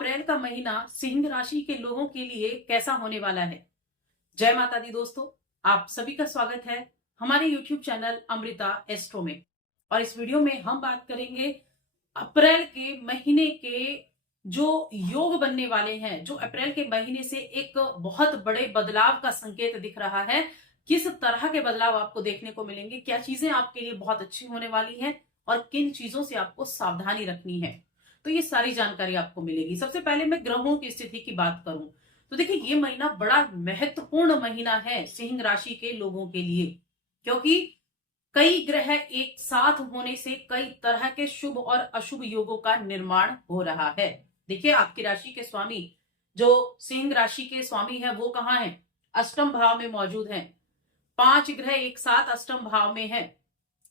अप्रैल का महीना सिंह राशि के लोगों के लिए कैसा होने वाला है। जय माता दी दोस्तों, आप सभी का स्वागत है हमारे YouTube चैनल अमृता एस्ट्रो में। और इस वीडियो में हम बात करेंगे अप्रैल के महीने के जो योग बनने वाले हैं, जो अप्रैल के महीने से एक बहुत बड़े बदलाव का संकेत दिख रहा है। किस तरह के बदलाव आपको देखने को मिलेंगे, क्या चीजें आपके लिए बहुत अच्छी होने वाली हैं और किन चीजों से आपको सावधानी रखनी है, तो ये सारी जानकारी आपको मिलेगी। सबसे पहले मैं ग्रहों की स्थिति की बात करूं तो देखिए, ये महीना बड़ा महत्वपूर्ण महीना है सिंह राशि के लोगों के लिए, क्योंकि कई ग्रह एक साथ होने से कई तरह के शुभ और अशुभ योगों का निर्माण हो रहा है। देखिए, आपकी राशि के स्वामी, जो सिंह राशि के स्वामी है, वो कहाँ है? अष्टम भाव में मौजूद हैं। 5 ग्रह एक साथ अष्टम भाव में है।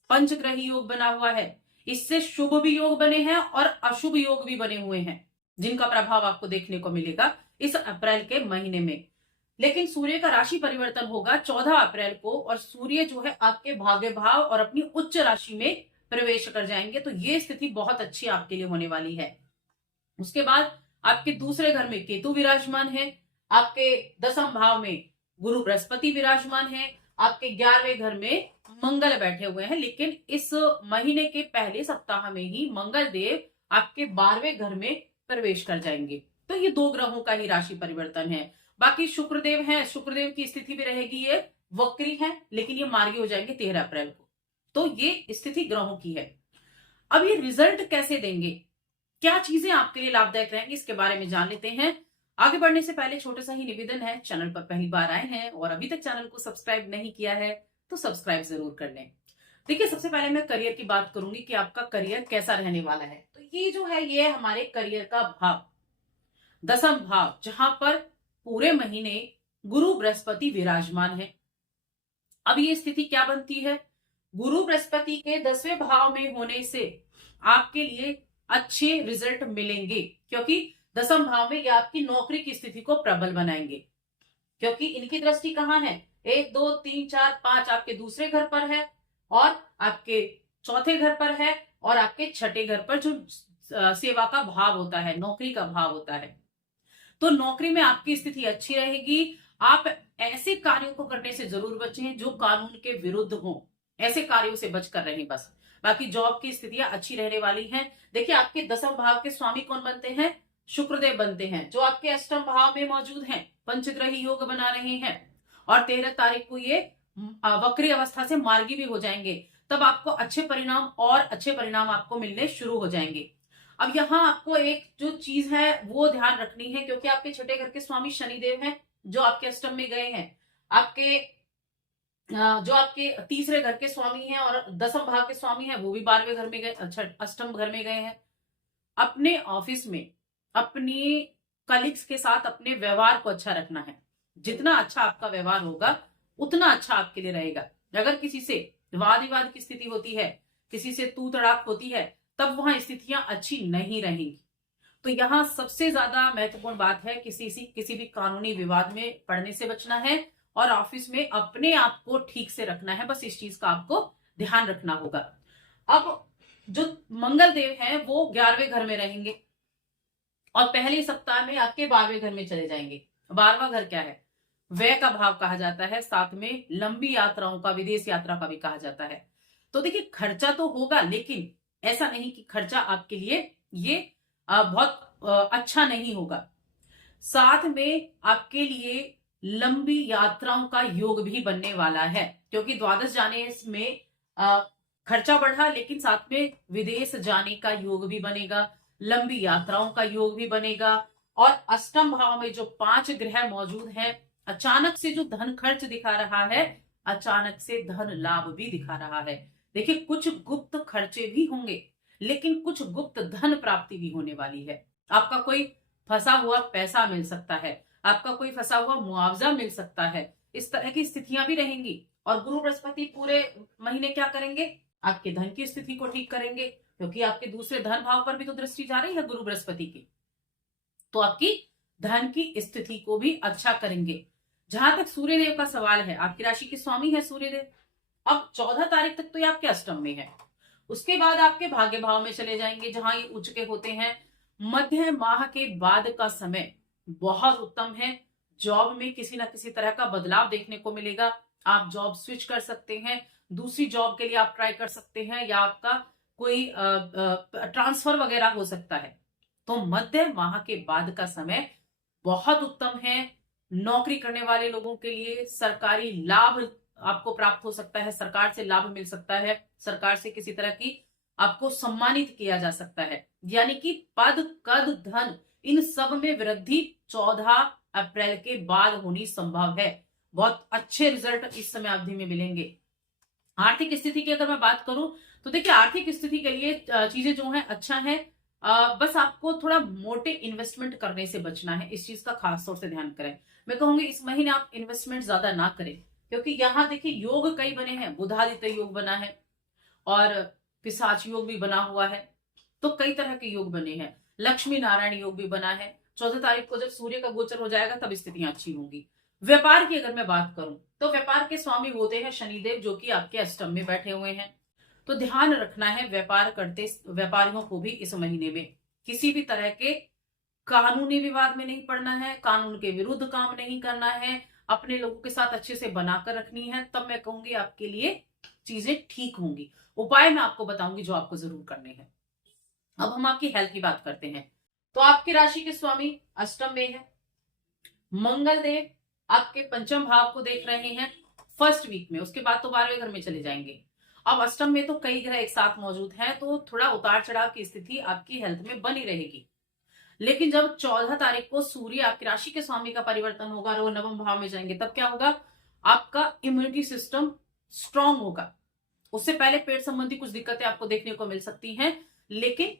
पंचग्रही योग बना हुआ है। इससे शुभ भी योग बने हैं और अशुभ योग भी बने हुए हैं, जिनका प्रभाव आपको देखने को मिलेगा इस अप्रैल के महीने में। लेकिन सूर्य का राशि परिवर्तन होगा 14 अप्रैल को, और सूर्य जो है आपके भाग्य भाव और अपनी उच्च राशि में प्रवेश कर जाएंगे। तो ये स्थिति बहुत अच्छी आपके लिए होने वाली है। उसके बाद आपके दूसरे घर में केतु विराजमान है, आपके 10वें भाव में गुरु बृहस्पति विराजमान है, आपके 11वें घर में मंगल बैठे हुए हैं। लेकिन इस महीने के पहले सप्ताह में ही मंगल देव आपके 12वें घर में प्रवेश कर जाएंगे। तो ये 2 ग्रहों का ही राशि परिवर्तन है। बाकी शुक्रदेव हैं, शुक्रदेव की स्थिति भी रहेगी, ये वक्री है, लेकिन ये मार्गी हो जाएंगे 13 अप्रैल को। तो ये स्थिति ग्रहों की है। अब ये रिजल्ट कैसे देंगे, क्या चीजें आपके लिए लाभदायक रहेंगी, इसके बारे में जान लेते हैं। आगे बढ़ने से पहले छोटा सा ही निवेदन है, चैनल पर पहली बार आए हैं और अभी तक चैनल को सब्सक्राइब नहीं किया है तो सब्सक्राइब जरूर कर लें। देखिए, सबसे पहले मैं करियर की बात करूंगी कि आपका करियर कैसा रहने वाला है। तो ये जो है, ये हमारे करियर का भाव, 10वां भाव, जहां पर पूरे महीने गुरु बृहस्पति विराजमान है। अब ये स्थिति क्या बनती है? गुरु बृहस्पति के 10वें भाव में होने से आपके लिए अच्छे रिजल्ट मिलेंगे, क्योंकि 10वें भाव में ये आपकी नौकरी की स्थिति को प्रबल बनाएंगे, क्योंकि इनकी दृष्टि कहां है? 1 2 3 4 5 आपके दूसरे घर पर है, और आपके चौथे घर पर है, और आपके छठे घर पर जो सेवा का भाव होता है, नौकरी का भाव होता है। तो नौकरी में आपकी स्थिति अच्छी रहेगी। आप ऐसे कार्यों को करने से जरूर बचें जो कानून के विरुद्ध हो, ऐसे कार्यों से बचकर रहें बस। बाकी जॉब की स्थितियां अच्छी रहने वाली हैं। देखिए, आपके 10वें भाव के स्वामी कौन बनते हैं? शुक्रदेव बनते हैं, जो आपके अष्टम भाव में मौजूद हैं, पंचग्रही योग बना रहे हैं, और 13 तारीख को ये वक्री अवस्था से मार्गी भी हो जाएंगे। तब आपको अच्छे परिणाम आपको मिलने शुरू हो जाएंगे। अब यहाँ आपको एक जो चीज है वो ध्यान रखनी है, क्योंकि आपके छठे घर के स्वामी शनिदेव हैं, जो आपके अष्टम में गए हैं। आपके जो आपके तीसरे घर के स्वामी हैं और 10वें भाव के स्वामी हैं, वो भी 12वें घर में गए, अष्टम घर में गए हैं। अपने ऑफिस में अपनी कलीग्स के साथ अपने व्यवहार को अच्छा रखना है। जितना अच्छा आपका व्यवहार होगा उतना अच्छा आपके लिए रहेगा। अगर किसी से वाद विवाद की स्थिति होती है, किसी से तू तड़ाक होती है, तब वहां स्थितियां अच्छी नहीं रहेंगी। तो यहाँ सबसे ज्यादा महत्वपूर्ण बात है, किसी भी कानूनी विवाद में पड़ने से बचना है, और ऑफिस में अपने आप को ठीक से रखना है। बस इस चीज का आपको ध्यान रखना होगा। अब जो मंगल देव हैं वो 11वें घर में रहेंगे, और पहले सप्ताह में आपके 12वें घर में चले जाएंगे। 12वां घर क्या है? व्यय का भाव कहा जाता है, साथ में लंबी यात्राओं का, विदेश यात्रा का भी कहा जाता है। तो देखिए, खर्चा तो होगा, लेकिन ऐसा नहीं कि खर्चा आपके लिए ये बहुत अच्छा नहीं होगा। साथ में आपके लिए लंबी यात्राओं का योग भी बनने वाला है, क्योंकि द्वादश जाने में खर्चा बढ़ा, लेकिन साथ में विदेश जाने का योग भी बनेगा, लंबी यात्राओं का योग भी बनेगा। और अष्टम भाव में जो 5 ग्रह मौजूद हैं, अचानक से जो धन खर्च दिखा रहा है, अचानक से धन लाभ भी दिखा रहा है। देखिए, कुछ गुप्त खर्चे भी होंगे, लेकिन कुछ गुप्त धन प्राप्ति भी होने वाली है। आपका कोई फंसा हुआ पैसा मिल सकता है, आपका कोई फंसा हुआ मुआवजा मिल सकता है, इस तरह की स्थितियां भी रहेंगी। और गुरु बृहस्पति पूरे महीने क्या करेंगे? आपके धन की स्थिति को ठीक करेंगे, क्योंकि आपके दूसरे धन भाव पर भी तो दृष्टि जा रही है गुरु बृहस्पति की, तो आपकी धन की स्थिति को भी अच्छा करेंगे। जहां तक सूर्यदेव का सवाल है, आपकी राशि के स्वामी है सूर्यदेव। अब 14 तारीख तक तो ये आपके अष्टम में है, उसके बाद आपके भाग्य भाव में चले जाएंगे, जहां ये उच्च के होते हैं। मध्य माह के बाद का समय बहुत उत्तम है। जॉब में किसी ना किसी तरह का बदलाव देखने को मिलेगा। आप जॉब स्विच कर सकते हैं, दूसरी जॉब के लिए आप ट्राई कर सकते हैं, या आपका कोई ट्रांसफर वगैरह हो सकता है। तो मध्य माह के बाद का समय बहुत उत्तम है। नौकरी करने वाले लोगों के लिए सरकारी लाभ आपको प्राप्त हो सकता है, सरकार से लाभ मिल सकता है, सरकार से किसी तरह की आपको सम्मानित किया जा सकता है। यानी कि पद, कद, धन, इन सब में वृद्धि 14 अप्रैल के बाद होनी संभव है। बहुत अच्छे रिजल्ट इस समय अवधि में मिलेंगे। आर्थिक स्थिति की अगर मैं बात करूं तो देखिए, आर्थिक स्थिति के लिए चीजें जो है अच्छा है। बस आपको थोड़ा मोटे इन्वेस्टमेंट करने से बचना है, इस चीज का खास तौर से ध्यान करें। मैं कहूंगी इस महीने आप इन्वेस्टमेंट ज्यादा ना करें, क्योंकि यहाँ देखिए योग कई बने हैं, बुधादित्य योग बना है और पिशाच योग भी बना हुआ है। तो कई तरह के योग बने हैं, लक्ष्मी नारायण योग भी बना है। 14 तारीख को जब सूर्य का गोचर हो जाएगा तब स्थितियां अच्छी होंगी। व्यापार की अगर मैं बात करूं तो व्यापार के स्वामी होते हैं शनिदेव, जो कि आपके अष्टम में बैठे हुए हैं। तो ध्यान रखना है व्यापार करते व्यापारियों को भी इस महीने में किसी भी तरह के कानूनी विवाद में नहीं पड़ना है, कानून के विरुद्ध काम नहीं करना है, अपने लोगों के साथ अच्छे से बनाकर रखनी है। तब मैं कहूंगी आपके लिए चीजें ठीक होंगी। उपाय मैं आपको बताऊंगी जो आपको जरूर करने हैं। अब हम आपकी हेल्थ की बात करते हैं। तो आपकी राशि के स्वामी अष्टम में है, मंगल देव आपके पंचम भाव को देख रहे हैं फर्स्ट वीक में, उसके बाद तो 12वें घर में चले जाएंगे। अब अष्टम में तो कई ग्रह एक साथ मौजूद हैं, तो थोड़ा उतार चढ़ाव की स्थिति आपकी हेल्थ में बनी रहेगी। लेकिन जब 14 तारीख को सूर्य आपकी राशि के स्वामी का परिवर्तन होगा और वो नवम भाव में जाएंगे, तब क्या होगा, आपका इम्यूनिटी सिस्टम स्ट्रांग होगा। उससे पहले पेट संबंधी कुछ दिक्कतें आपको देखने को मिल सकती हैं, लेकिन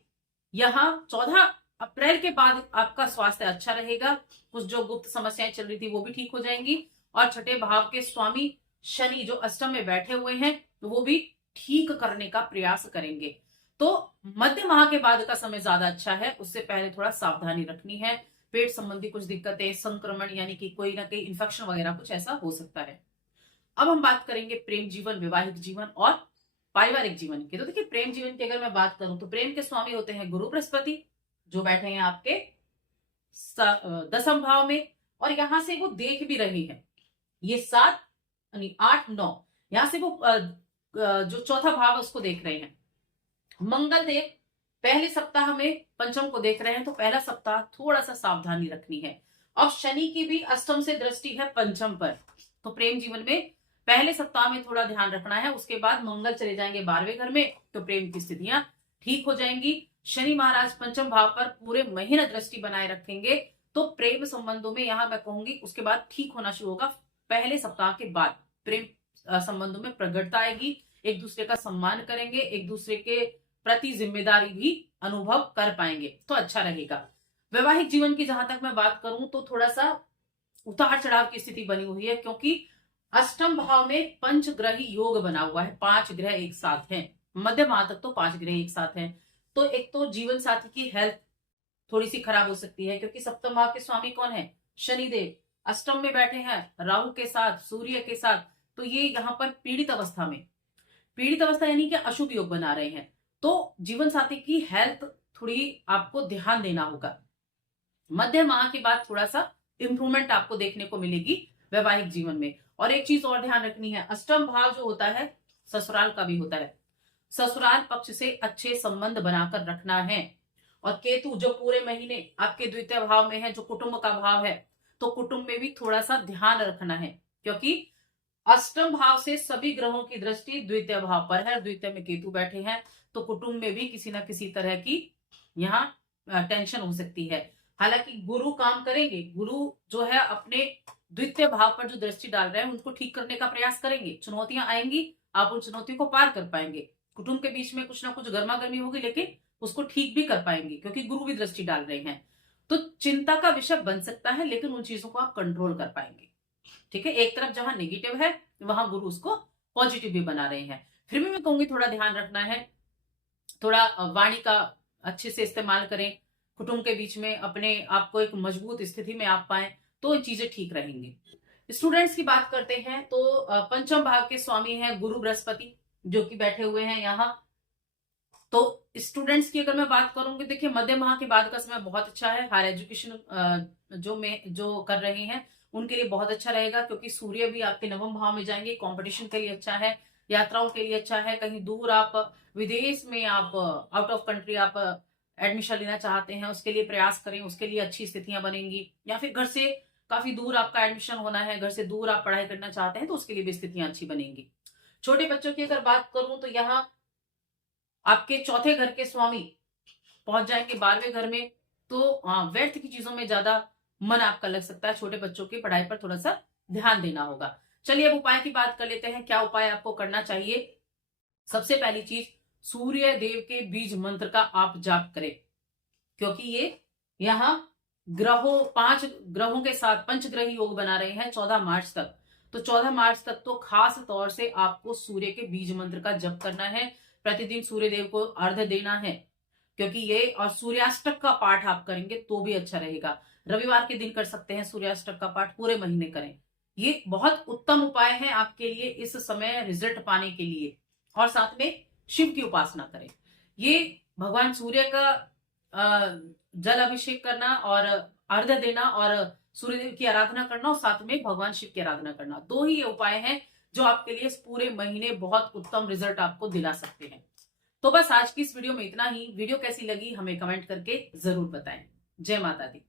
यहाँ 14 अप्रैल के बाद आपका स्वास्थ्य अच्छा रहेगा। कुछ जो गुप्त समस्याएं चल रही थी वो भी ठीक हो जाएंगी, और छठे भाव के स्वामी शनि जो अष्टम में बैठे हुए हैं वो भी ठीक करने का प्रयास करेंगे। तो मध्य माह के बाद का समय ज्यादा अच्छा है, उससे पहले थोड़ा सावधानी रखनी है। पेट संबंधी कुछ दिक्कतें, संक्रमण यानी कि कोई ना कोई इन्फेक्शन वगैरह कुछ ऐसा हो सकता है। अब हम बात करेंगे प्रेम जीवन, वैवाहिक जीवन और पारिवारिक जीवन की। तो देखिए, प्रेम जीवन की अगर मैं बात करूं तो प्रेम के स्वामी होते हैं गुरु बृहस्पति, जो बैठे हैं आपके दसम भाव में, और यहां से वो देख भी रहे हैं ये 7 यानी 8 9, यहां से वो जो चौथा भाव उसको देख रहे हैं। मंगल देव पहले सप्ताह में पंचम को देख रहे हैं, तो पहला सप्ताह थोड़ा सा सावधानी रखनी है। और शनि की भी अष्टम से दृष्टि है पंचम पर, तो प्रेम जीवन में पहले सप्ताह में थोड़ा ध्यान रखना है। उसके बाद मंगल चले जाएंगे 12वें घर में, तो प्रेम की स्थितियां ठीक हो जाएंगी। शनि महाराज पंचम भाव पर पूरे महीने दृष्टि बनाए रखेंगे, तो प्रेम संबंधों में यहां मैं कहूंगी उसके बाद ठीक होना शुरू होगा। पहले सप्ताह के बाद प्रेम संबंधों में प्रगटता आएगी, एक दूसरे का सम्मान करेंगे, एक दूसरे के प्रति जिम्मेदारी भी अनुभव कर पाएंगे, तो अच्छा रहेगा। वैवाहिक जीवन की जहां तक मैं बात करूं तो थोड़ा सा उतार चढ़ाव की स्थिति बनी हुई है, क्योंकि अष्टम भाव में पंचग्रही योग बना हुआ है, 5 ग्रह एक साथ हैं। मध्य माह तक तो 5 ग्रह एक साथ हैं। तो एक तो जीवन साथी की हेल्थ थोड़ी सी खराब हो सकती है, क्योंकि सप्तम भाव के स्वामी कौन है, शनिदेव, अष्टम में बैठे हैं राहु के साथ, सूर्य के साथ। तो ये यहाँ पर पीड़ित अवस्था में, पीड़ित अवस्था यानी कि अशुभ योग बना रहे हैं। तो जीवन साथी की हेल्थ थोड़ी आपको ध्यान देना होगा। मध्य माह के बाद थोड़ा सा इंप्रूवमेंट आपको देखने को मिलेगी वैवाहिक जीवन में। और एक चीज और ध्यान रखनी है, अष्टम भाव जो होता है ससुराल का भी होता है, ससुराल पक्ष से अच्छे संबंध बनाकर रखना है। और केतु जो पूरे महीने आपके द्वितीय भाव में है, जो कुटुंब का भाव है, तो कुटुंब में भी थोड़ा सा ध्यान रखना है, क्योंकि अष्टम भाव से सभी ग्रहों की दृष्टि द्वितीय भाव पर है, द्वितीय में केतु बैठे हैं, तो कुटुंब में भी किसी ना किसी तरह की यहाँ टेंशन हो सकती है। हालांकि गुरु काम करेंगे, गुरु जो है अपने द्वितीय भाव पर जो दृष्टि डाल रहे हैं उनको ठीक करने का प्रयास करेंगे। चुनौतियां आएंगी, आप उन चुनौतियों को पार कर पाएंगे। कुटुंब के बीच में कुछ ना कुछ गर्मा गर्मी होगी, लेकिन उसको ठीक भी कर पाएंगे, क्योंकि गुरु भी दृष्टि डाल रहे हैं। तो चिंता का विषय बन सकता है, लेकिन उन चीजों को आप कंट्रोल कर पाएंगे। ठीक है, एक तरफ जहां नेगेटिव है वहां गुरु उसको पॉजिटिव भी बना रहे हैं। फिर भी मैं कहूंगी थोड़ा ध्यान रखना है, थोड़ा वाणी का अच्छे से इस्तेमाल करें, कुटुंब के बीच में अपने आप को एक मजबूत स्थिति में आप पाए, तो ये चीजें ठीक रहेंगी। स्टूडेंट्स की बात करते हैं तो पंचम भाव के स्वामी हैं गुरु बृहस्पति, जो कि बैठे हुए हैं यहाँ तो स्टूडेंट्स की अगर मैं बात करूंगी, देखिए मध्य माह के बाद का समय बहुत अच्छा है। हायर एजुकेशन जो कर रहे हैं उनके लिए बहुत अच्छा रहेगा, क्योंकि सूर्य भी आपके नवम भाव में जाएंगे। कंपटीशन के लिए अच्छा है, यात्राओं के लिए अच्छा है। कहीं दूर आप विदेश में, आप आउट ऑफ कंट्री आप एडमिशन लेना चाहते हैं, उसके लिए प्रयास करें, उसके लिए अच्छी स्थितियां बनेंगी। या फिर घर से काफी दूर आपका एडमिशन होना है, घर से दूर आप पढ़ाई करना चाहते हैं, तो उसके लिए भी स्थितियां अच्छी बनेंगी। छोटे बच्चों की अगर बात करूं तो यहाँ आपके चौथे घर के स्वामी पहुंच जाएंगे 12वें घर में। तो व्यर्थ की चीजों में ज्यादा मन आपका लग सकता है। छोटे बच्चों की पढ़ाई पर थोड़ा सा ध्यान देना होगा। चलिए अब उपाय की बात कर लेते हैं, क्या उपाय आपको करना चाहिए। सबसे पहली चीज, सूर्य देव के बीज मंत्र का आप जाप करें, क्योंकि ये यहाँ ग्रहों 5 ग्रहों के साथ पंचग्रही योग बना रहे हैं 14 मार्च तक। तो 14 मार्च तक तो खास तौर से आपको सूर्य के बीज मंत्र का जप करना है। प्रतिदिन सूर्य देव को अर्घ्य देना है, क्योंकि ये, और सूर्याष्टक का पाठ आप करेंगे तो भी अच्छा रहेगा। रविवार के दिन कर सकते हैं सूर्याष्टक का पाठ, पूरे महीने करें। ये बहुत उत्तम उपाय है आपके लिए इस समय रिजल्ट पाने के लिए। और साथ में शिव की उपासना करें। ये भगवान सूर्य का जल अभिषेक करना और अर्घ्य देना और सूर्यदेव की आराधना करना और साथ में भगवान शिव की आराधना करना, 2 ही ये उपाय हैं जो आपके लिए इस पूरे महीने बहुत उत्तम रिजल्ट आपको दिला सकते हैं। तो बस आज की इस वीडियो में इतना ही। वीडियो कैसी लगी हमें कमेंट करके जरूर बताएं। जय माता दी।